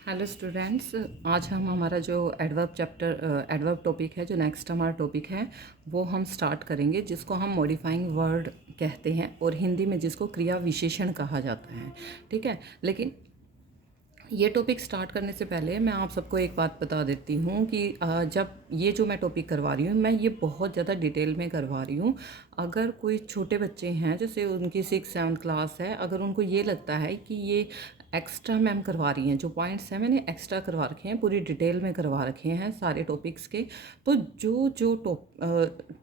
Hello students. आज हम हमारा जो एडवर्ब टॉपिक है, जो नेक्स्ट हमारा टॉपिक है वो हम स्टार्ट करेंगे, जिसको हम मॉडिफाइंग वर्ड कहते हैं और हिंदी में जिसको क्रिया विशेषण कहा जाता है। ठीक है, लेकिन ये टॉपिक स्टार्ट करने से पहले मैं आप सबको एक बात बता देती हूँ कि जब ये जो मैं टॉपिक करवा रही हूँ, मैं ये बहुत ज़्यादा डिटेल में करवा रही हूँ। अगर कोई छोटे बच्चे हैं, जैसे उनकी 6-7 क्लास है, अगर उनको ये लगता है कि ये एक्स्ट्रा मैम करवा रही हैं, जो पॉइंट्स हैं मैंने एक्स्ट्रा करवा रखे हैं, पूरी डिटेल में करवा रखे हैं सारे टॉपिक्स के, तो जो जो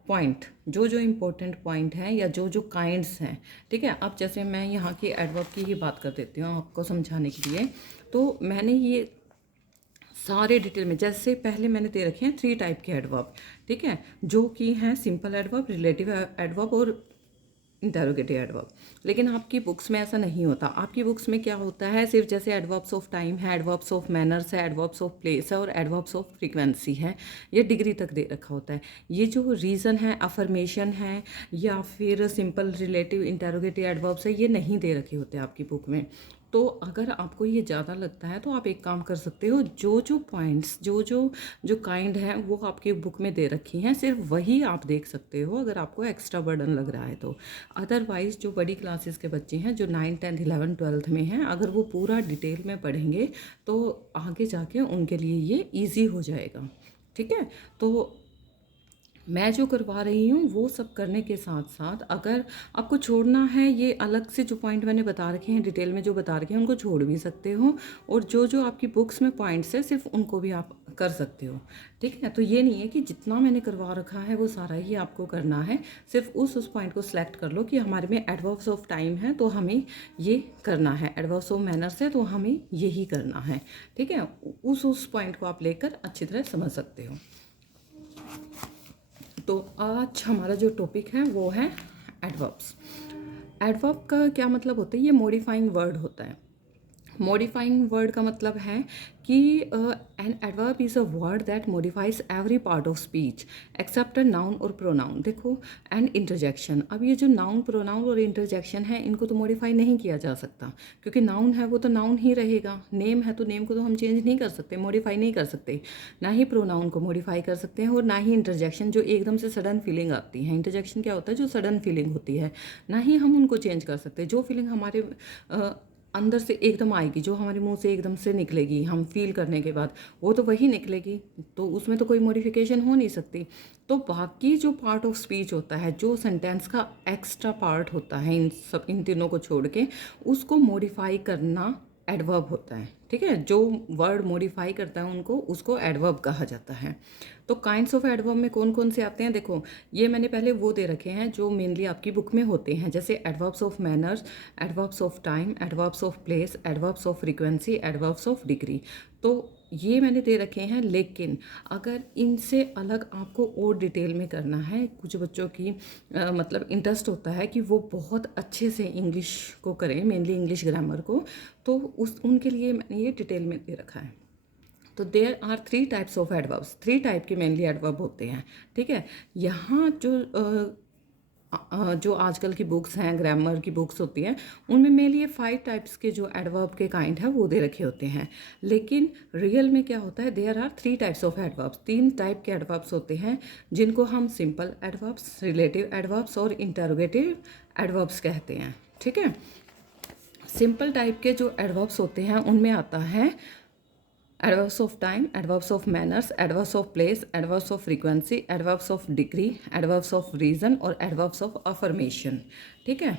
पॉइंट जो जो इम्पोर्टेंट पॉइंट हैं या जो जो काइंड्स हैं, ठीक है। अब जैसे मैं यहाँ की एडवर्ब की ही बात कर देती हूँ आपको समझाने के लिए। तो मैंने ये सारे डिटेल में, जैसे पहले मैंने दे रखे हैं 3 टाइप के एडवर्ब, ठीक है, जो कि हैं सिंपल एडवर्ब, रिलेटिव एडवर्ब और इंटेरोगेटिव एडवर्ब। लेकिन आपकी बुक्स में ऐसा नहीं होता। आपकी बुक्स में क्या होता है, सिर्फ जैसे एडवर्ब्स ऑफ टाइम है, एडवर्ब्स ऑफ मैनर्स है, एडवर्ब्स ऑफ प्लेस है और एडवर्ब्स ऑफ फ्रीक्वेंसी है, ये डिग्री तक दे रखा होता है। ये जो रीज़न है, अफर्मेशन है या फिर सिंपल रिलेटिव इंटेरोगेटिव एडवर्ब्स है, ये नहीं दे रखे होते आपकी बुक में। तो अगर आपको ये ज़्यादा लगता है तो आप एक काम कर सकते हो, जो जो पॉइंट्स जो जो जो काइंड है वो आपकी बुक में दे रखी हैं, सिर्फ वही आप देख सकते हो अगर आपको एक्स्ट्रा बर्डन लग रहा है तो। अदरवाइज़ जो बड़ी क्लासेस के बच्चे हैं, जो 9, 10, 11, 12 में हैं, अगर वो पूरा डिटेल में पढ़ेंगे तो आगे जाके उनके लिए ये ईजी हो जाएगा। ठीक है, तो मैं जो करवा रही हूँ वो सब करने के साथ साथ, अगर आपको छोड़ना है, ये अलग से जो पॉइंट मैंने बता रखे हैं डिटेल में जो बता रखे हैं, उनको छोड़ भी सकते हो, और जो जो आपकी बुक्स में पॉइंट्स है सिर्फ उनको भी आप कर सकते हो। ठीक है, तो ये नहीं है कि जितना मैंने करवा रखा है वो सारा ही आपको करना है। सिर्फ उस पॉइंट को सिलेक्ट कर लो कि हमारे में एडवर्ब्स ऑफ टाइम है तो हमें ये करना है, एडवर्ब्स ऑफ मैनर्स है तो हमें यही करना है। ठीक है, उस पॉइंट को आप लेकर अच्छी तरह समझ सकते हो। तो आज हमारा जो टॉपिक है वो है एडवर्ब्स। एडवर्ब का क्या मतलब होता है, ये मॉडिफाइंग वर्ड होता है। मॉडिफाइंग वर्ड का मतलब है कि an adverb is a word that modifies every part of speech except a noun और प्रोनाउन। देखो, एंड इंटरजेक्शन। अब ये जो नाउन, प्रोनाउन और इंटरजेक्शन है, इनको तो मॉडिफाई नहीं किया जा सकता, क्योंकि नाउन है वो तो नाउन ही रहेगा, नेम है तो नेम को तो हम चेंज नहीं कर सकते, मॉडिफाई नहीं कर सकते। ना ही प्रोनाउन को मॉडिफाई कर सकते हैं और ना ही इंटरजेक्शन, जो एकदम से सडन फीलिंग आती है। इंटरजेक्शन क्या होता है, जो सडन फीलिंग होती है, ना ही हम उनको चेंज कर सकते। जो फीलिंग हमारे अंदर से एकदम आएगी, जो हमारे मुंह से एकदम से निकलेगी, हम फील करने के बाद वो तो वही निकलेगी, तो उसमें तो कोई मॉडिफिकेशन हो नहीं सकती। तो बाकी जो पार्ट ऑफ स्पीच होता है, जो सेंटेंस का एक्स्ट्रा पार्ट होता है, इन तीनों को छोड़ के उसको मॉडिफाई करना एडवर्ब होता है। ठीक है, जो वर्ड मॉडिफाई करता है उनको, उसको एडवर्ब कहा जाता है। तो काइंड्स ऑफ एडवर्ब में कौन कौन से आते हैं, देखो, ये मैंने पहले वो दे रखे हैं जो मेनली आपकी बुक में होते हैं, जैसे adverbs of manners, adverbs of time, adverbs of place, adverbs of frequency, adverbs of degree. तो ये मैंने दे रखे हैं, लेकिन अगर इनसे अलग आपको और डिटेल में करना है, कुछ बच्चों की मतलब इंटरेस्ट होता है कि वो बहुत अच्छे से इंग्लिश को करें, मेनली इंग्लिश ग्रामर को, तो उनके लिए मैंने ये डिटेल में दे रखा है। तो there are 3 types of adverbs, 3 type के मेनली एडवर्ब होते हैं। ठीक है, यहाँ जो आजकल की बुक्स हैं, ग्रामर की बुक्स होती हैं, उनमें मेनली ये 5 टाइप्स के जो एडवर्ब के काइंड है वो दे रखे होते हैं। लेकिन रियल में क्या होता है, there are 3 types of adverbs, 3 type के एडवर्ब्स होते हैं, जिनको हम सिंपल एडवर्ब्स, रिलेटिव एडवर्ब्स और इंटरोगेटिव एडवर्ब्स कहते हैं। ठीक है, सिंपल टाइप के जो एडवर्ब्स होते हैं उनमें आता है adverbs of time, adverbs of manners, adverbs of place, adverbs of frequency, adverbs of degree, adverbs of reason और एडवर्ब्स ऑफ अफर्मेशन। ठीक है,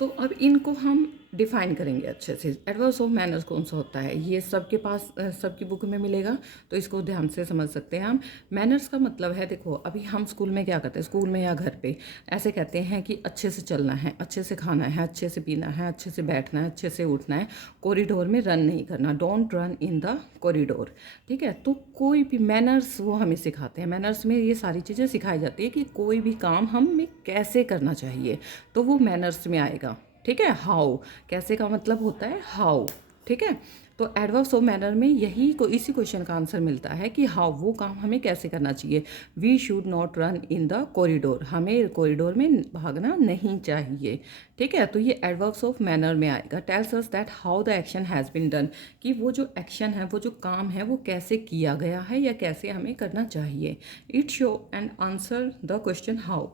तो अब इनको हम डिफाइन करेंगे अच्छे से। एडवर्ब्स ऑफ मैनर्स कौन सा होता है, ये सबके पास सबकी बुक में मिलेगा, तो इसको ध्यान से समझ सकते हैं हम। मैनर्स का मतलब है, देखो, अभी हम स्कूल में क्या करते हैं, स्कूल में या घर पे ऐसे कहते हैं कि अच्छे से चलना है, अच्छे से खाना है, अच्छे से पीना है, अच्छे से बैठना है, अच्छे से उठना है, कॉरिडोर में रन नहीं करना, don't run in the corridor. ठीक है, तो कोई भी मैनर्स वो हमें सिखाते हैं। मैनर्स में ये सारी चीज़ें सिखाई जाती है कि कोई भी काम हमें कैसे करना चाहिए, तो वो मैनर्स में आएगा। ठीक है, हाउ, कैसे का मतलब होता है हाउ। ठीक है। तो एडवर्ब्स ऑफ मैनर में यही को इसी क्वेश्चन का आंसर मिलता है कि हाउ, वो काम हमें कैसे करना चाहिए। We should not run in the corridor, हमें कॉरिडोर में भागना नहीं चाहिए। ठीक है, तो ये एडवर्ब्स ऑफ मैनर में आएगा। Tells us that how the action has been done, कि वो जो एक्शन है, वो जो काम है, वो कैसे किया गया है या कैसे हमें करना चाहिए। It show and answer the question how.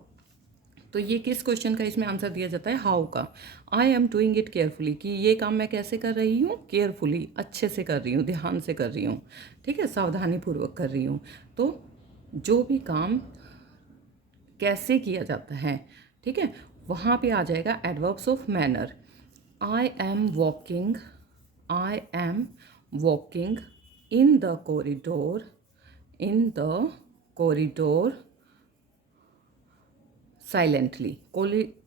तो ये किस क्वेश्चन का इसमें आंसर दिया जाता है, हाउ का। I am doing it carefully, कि ये काम मैं कैसे कर रही हूँ, केयरफुली, अच्छे से कर रही हूँ, ध्यान से कर रही हूँ। ठीक है, सावधानी पूर्वक कर रही हूँ। तो जो भी काम कैसे किया जाता है, ठीक है, वहाँ पे आ जाएगा adverbs of manner. I am walking, I am walking in the corridor, in the corridor silently.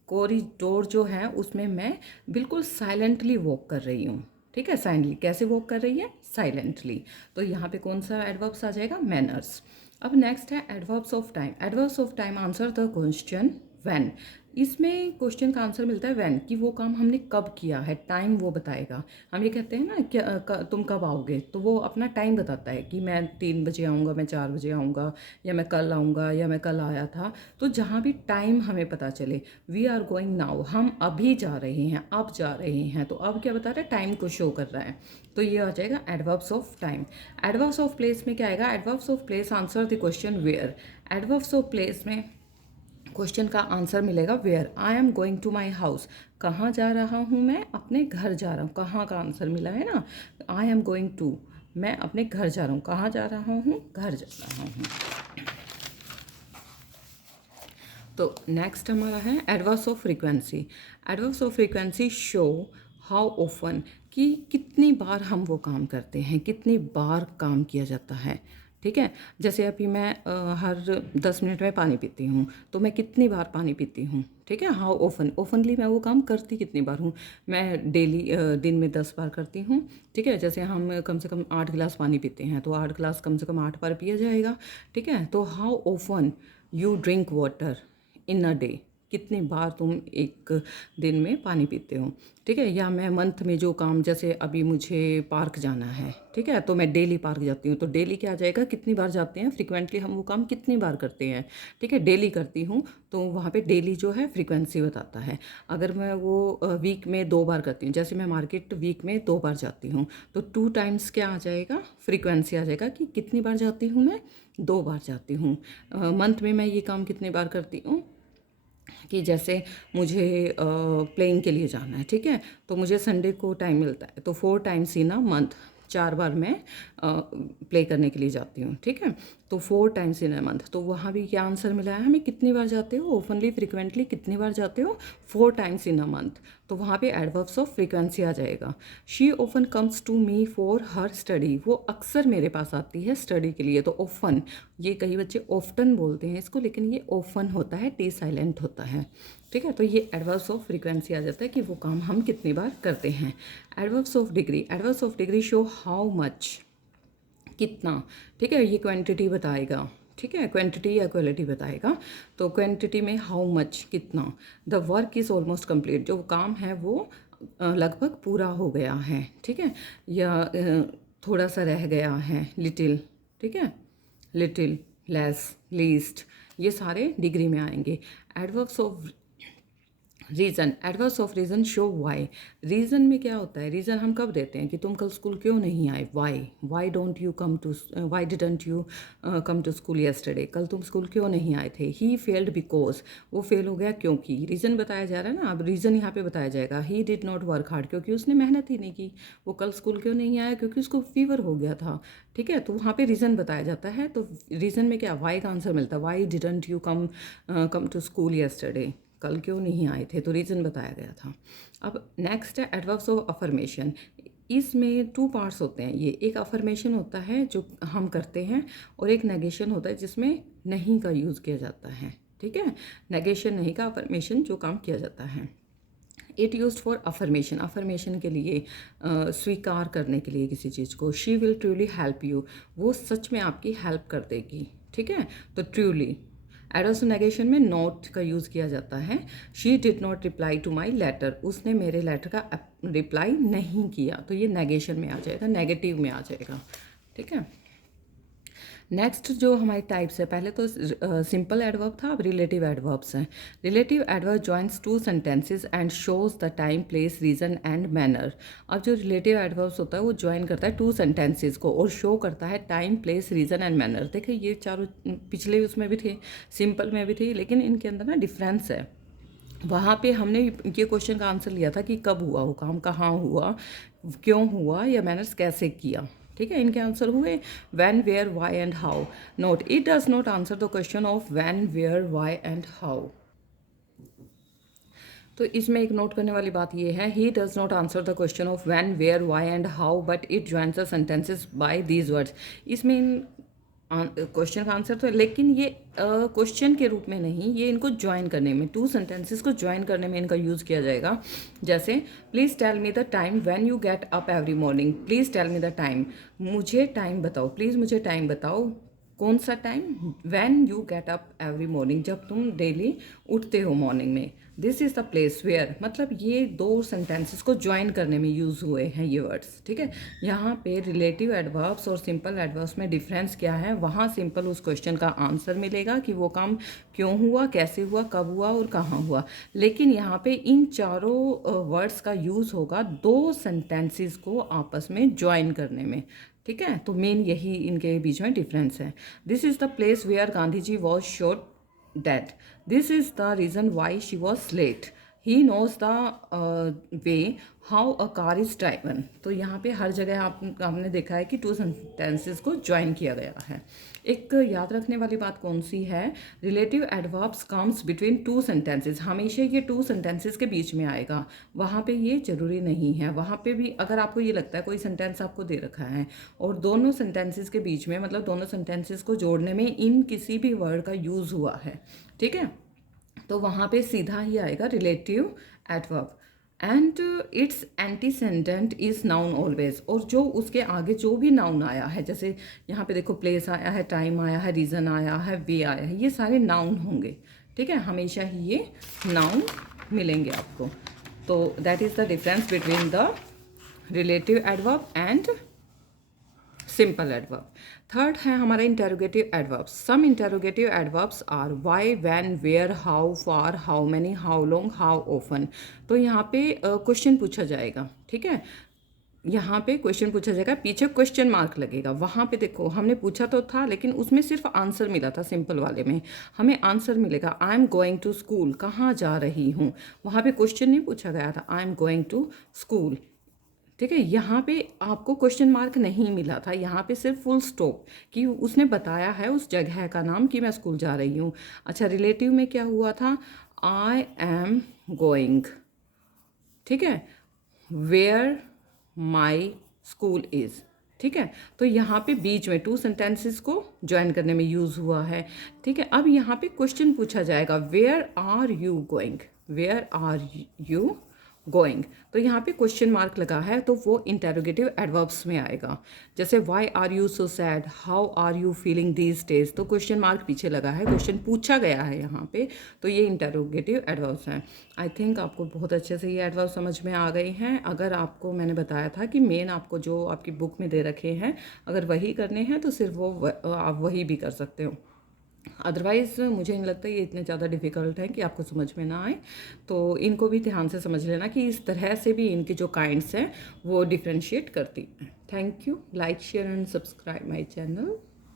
Corridor जो है उसमें मैं बिल्कुल साइलेंटली वॉक कर रही हूँ। ठीक है, साइलेंटली कैसे वॉक कर रही है, साइलेंटली। तो यहाँ पे कौन सा एडवर्ब्स आ जाएगा, मैनर्स। अब नेक्स्ट है adverbs of time. Adverbs of time answer the question when. इसमें क्वेश्चन का आंसर मिलता है व्हेन, कि वो काम हमने कब किया है, टाइम वो बताएगा। हम ये कहते हैं ना कि तुम कब आओगे, तो वो अपना टाइम बताता है कि मैं 3 बजे आऊँगा, मैं 4 बजे आऊँगा, या मैं कल आऊँगा, या मैं कल आया था। तो जहाँ भी टाइम हमें पता चले, वी आर गोइंग नाउ, हम अभी जा रहे हैं, अब जा रहे हैं, तो अब क्या बता रहा है, टाइम को शो कर रहा है। तो ये आ जाएगा adverbs of time. Adverbs of place में क्या आएगा, adverbs of place answer the question where. Adverbs of place में क्वेश्चन का आंसर मिलेगा where. I am going to my house, कहाँ जा रहा हूँ मैं, अपने घर जा रहा हूँ। कहाँ का आंसर मिला है ना, आई एम गोइंग टू, मैं अपने घर जा रहा हूँ। कहाँ जा रहा हूँ, घर जा रहा हूँ। तो नेक्स्ट हमारा है adverbs of frequency. Adverbs of frequency show how often, कि कितनी बार हम वो काम करते हैं, कितनी बार काम किया जाता है। ठीक है, जैसे अभी मैं हर 10 मिनट में पानी पीती हूँ, तो मैं कितनी बार पानी पीती हूँ। ठीक है, हाउ ऑफन, ओफनली मैं वो काम करती कितनी बार हूँ। मैं डेली दिन में 10 बार करती हूँ। ठीक है, जैसे हम कम से कम 8 गिलास पानी पीते हैं, तो 8 गिलास कम से कम 8 बार पिया जाएगा। ठीक है, तो how often you drink water in a day, कितनी बार तुम एक दिन में पानी पीते हो। ठीक है, या मैं मंथ में जो काम, जैसे अभी मुझे पार्क जाना है, ठीक है, तो मैं डेली पार्क जाती हूँ। तो डेली क्या आ जाएगा, कितनी बार जाते हैं, फ्रिक्वेंटली हम वो काम कितनी बार करते हैं। ठीक है, डेली करती हूँ, तो वहाँ पे डेली जो है फ्रिक्वेंसी बताता है। अगर मैं वो वीक में 2 बार करती हूँ, जैसे मैं मार्केट वीक में 2 बार जाती हूँ, तो 2 टाइम्स क्या आ जाएगा, फ्रिक्वेंसी आ जाएगा, कि कितनी बार जाती हूँ मैं, 2 बार जाती हूँ। मंथ में मैं ये काम कितनी बार करती हूँ, कि जैसे मुझे प्लेइंग के लिए जाना है, ठीक है, तो मुझे संडे को टाइम मिलता है, तो 4 टाइम्स इन अ मंथ, 4 बार मैं प्ले करने के लिए जाती हूँ। ठीक है, तो 4 टाइम्स इन अ मंथ, तो वहाँ भी क्या आंसर मिला है हमें, कितनी बार जाते हो, ओपनली फ्रिक्वेंटली कितनी बार जाते हो, 4 टाइम्स इन अ मंथ। तो वहाँ पे एडवर्ब्स ऑफ फ्रीक्वेंसी आ जाएगा। She often comes to me for her study, वो अक्सर मेरे पास आती है स्टडी के लिए। तो ओफन, ये कई बच्चे ऑफ्टन बोलते हैं इसको, लेकिन ये ओफन होता है, टी साइलेंट होता है। ठीक है, तो ये एडवर्ब्स ऑफ फ्रीक्वेंसी आ जाता है, कि वो काम हम कितनी बार करते हैं। Adverbs of degree. Adverbs of degree show how much, कितना। ठीक है, ये क्वांटिटी बताएगा। ठीक है, क्वांटिटी या क्वालिटी बताएगा। तो क्वांटिटी में हाउ मच, कितना। The work is almost complete, जो काम है वो लगभग पूरा हो गया है। ठीक है, या थोड़ा सा रह गया है, लिटिल। ठीक है, लिटिल, लेस, लीस्ट, ये सारे डिग्री में आएंगे। Adverbs of reason. Adverbs of reason show why. Reason में क्या होता है, रीज़न हम कब देते हैं, कि तुम कल स्कूल क्यों नहीं आए, why. Why don't you come to, why didn't you come to school yesterday, कल तुम स्कूल क्यों नहीं आए थे। ही फेल्ड बिकॉज, वो फेल हो गया क्योंकि। रीज़न बताया जा रहा है ना, अब रीज़न यहाँ पे बताया जाएगा। He did not work hard, क्योंकि उसने मेहनत ही नहीं की। वो कल स्कूल क्यों नहीं आया, क्योंकि उसको फीवर हो गया था। ठीक है, तो वहाँ पे रीज़न बताया जाता है। तो रीज़न में क्या, वाई का आंसर मिलता है। Why didn't you come to school yesterday, कल क्यों नहीं आए थे, तो रीज़न बताया गया था। अब नेक्स्ट है एडवर्ब्स ऑफ अफर्मेशन। इसमें 2 पार्ट्स होते हैं। ये एक अफर्मेशन होता है जो हम करते हैं, और एक नेगेशन होता है जिसमें नहीं का यूज़ किया जाता है। ठीक है, नेगेशन नहीं का, अफर्मेशन जो काम किया जाता है। It use for affirmation, affirmation के लिए, स्वीकार करने के लिए किसी चीज़ को। She will truly help you, वो सच में आपकी हेल्प कर देगी। ठीक है, तो ट्रूली। एडवर्ब्स नेगेशन में नॉट का यूज़ किया जाता है। She did not reply to my letter, उसने मेरे लेटर का रिप्लाई नहीं किया, तो ये नेगेशन में आ जाएगा, नेगेटिव में आ जाएगा। ठीक है। नेक्स्ट जो हमारी टाइप्स है, पहले तो सिंपल एडवर्ब था, अब रिलेटिव एडवर्ब्स हैं। Relative adverb joins two sentences and shows the time, place, reason and manner. अब जो रिलेटिव एडवर्ब्स होता है वो ज्वाइन करता है टू सेंटेंसेस को और शो करता है time, place, reason and manner. देखिए ये चारों पिछले उसमें भी थे, सिंपल में भी थे, लेकिन इनके अंदर ना डिफरेंस है। वहाँ पे हमने ये क्वेश्चन का आंसर लिया था कि कब हुआ वो काम, कहाँ हुआ, क्यों हुआ, या मैनर्स कैसे किया। ठीक है, इनके आंसर हुए when, where, why and how. Note, it does not answer the question of when, where, why and how. तो इसमें एक नोट करने वाली बात ये है, he does not answer the question of when, where, why and how, but it joins the sentences by these words. इसमें question का आंसर तो है, लेकिन ये क्वेश्चन के रूप में नहीं, ये इनको ज्वाइन करने में, टू सेंटेंसेस को ज्वाइन करने में इनका यूज़ किया जाएगा। जैसे please tell me the time when you get up every morning. Please tell me the time, मुझे टाइम बताओ, प्लीज़ मुझे टाइम बताओ। कौन सा time? When you get up every morning, जब तुम डेली उठते हो मॉर्निंग में। This is the place where, मतलब ये दो सेंटेंसेस को ज्वाइन करने में यूज़ हुए हैं ये वर्ड्स। ठीक है, यहाँ पे रिलेटिव एडवर्ब्स और सिंपल एडवर्ब्स में डिफरेंस क्या है, वहाँ सिंपल उस क्वेश्चन का आंसर मिलेगा कि वो काम क्यों हुआ, कैसे हुआ, कब हुआ और कहाँ हुआ। लेकिन यहाँ पे इन चारों वर्ड्स का यूज़ होगा दो सेंटेंसेस को आपस में ज्वाइन करने में। ठीक है, तो मेन यही इनके बीच में डिफरेंस है। This is the place where Gandhi ji was shot dead. This is the reason why she was late. He knows the way how a car is driven. तो यहाँ पे हर जगह आपने देखा है कि टू सेंटेंसेस को ज्वाइन किया गया है। एक याद रखने वाली बात कौन सी है, relative adverbs comes between two sentences, हमेशा ये टू सेंटेंसेस के बीच में आएगा। वहाँ पे ये जरूरी नहीं है, वहाँ पे भी अगर आपको ये लगता है कोई सेंटेंस आपको दे रखा है और दोनों सेंटेंसेस के बीच में, मतलब दोनों सेंटेंसेस को जोड़ने में इन किसी भी वर्ड का यूज़ हुआ है, ठीक है, तो वहाँ पे सीधा ही आएगा relative adverb. And it's एंटीसेंडेंट is noun always, और जो उसके आगे जो भी नाउन आया है, जैसे यहाँ पे देखो प्लेस आया है, टाइम आया है, रीज़न आया है, वे आया है, ये सारे नाउन होंगे। ठीक है, हमेशा ही ये नाउन मिलेंगे आपको। तो that is the difference between the relative adverb and simple adverb. Third है हमारा interrogative adverbs. Some interrogative adverbs are why, when, where, how, far, how many, how long, how often. तो यहाँ पे क्वेश्चन पूछा जाएगा। ठीक है, यहाँ पे क्वेश्चन पूछा जाएगा, पीछे क्वेश्चन मार्क लगेगा। वहाँ पे देखो हमने पूछा तो था, लेकिन उसमें सिर्फ आंसर मिला था। सिंपल वाले में हमें आंसर मिलेगा, I am going to school, कहाँ जा रही हूँ। वहाँ पे क्वेश्चन नहीं पूछा गया था, I am going to school. ठीक है, यहाँ पे आपको क्वेश्चन मार्क नहीं मिला था, यहाँ पे सिर्फ फुल स्टॉप कि उसने बताया है उस जगह का नाम कि मैं स्कूल जा रही हूँ। अच्छा, रिलेटिव में क्या हुआ था, आई एम गोइंग, ठीक है, वेयर माई स्कूल इज़। ठीक है, तो यहाँ पे बीच में टू सेंटेंसेस को ज्वाइन करने में यूज़ हुआ है। ठीक है, अब यहाँ पे क्वेश्चन पूछा जाएगा, where are you going, where are you going. तो यहाँ पे क्वेश्चन मार्क लगा है, तो वो इंटेरोगेटिव एडवर्ब्स में आएगा। जैसे why are you so sad, how are you feeling these days, तो क्वेश्चन मार्क पीछे लगा है, क्वेश्चन पूछा गया है यहाँ पे, तो ये इंटेरोगेटिव एडवर्ब्स हैं। आई थिंक आपको बहुत अच्छे से ये एडवर्ब समझ में आ गए हैं। अगर आपको मैंने बताया था कि मेन आपको जो आपकी बुक में दे रखे हैं, अगर वही करने हैं तो सिर्फ वो आप वही भी कर सकते हो। अदरवाइज़ मुझे नहीं लगता ये इतने ज़्यादा डिफ़िकल्ट हैं कि आपको समझ में ना आए। तो इनको भी ध्यान से समझ लेना कि इस तरह से भी इनकी जो काइंड्स हैं वो डिफ्रेंशिएट करती हैं। Thank you, like, share and subscribe my channel.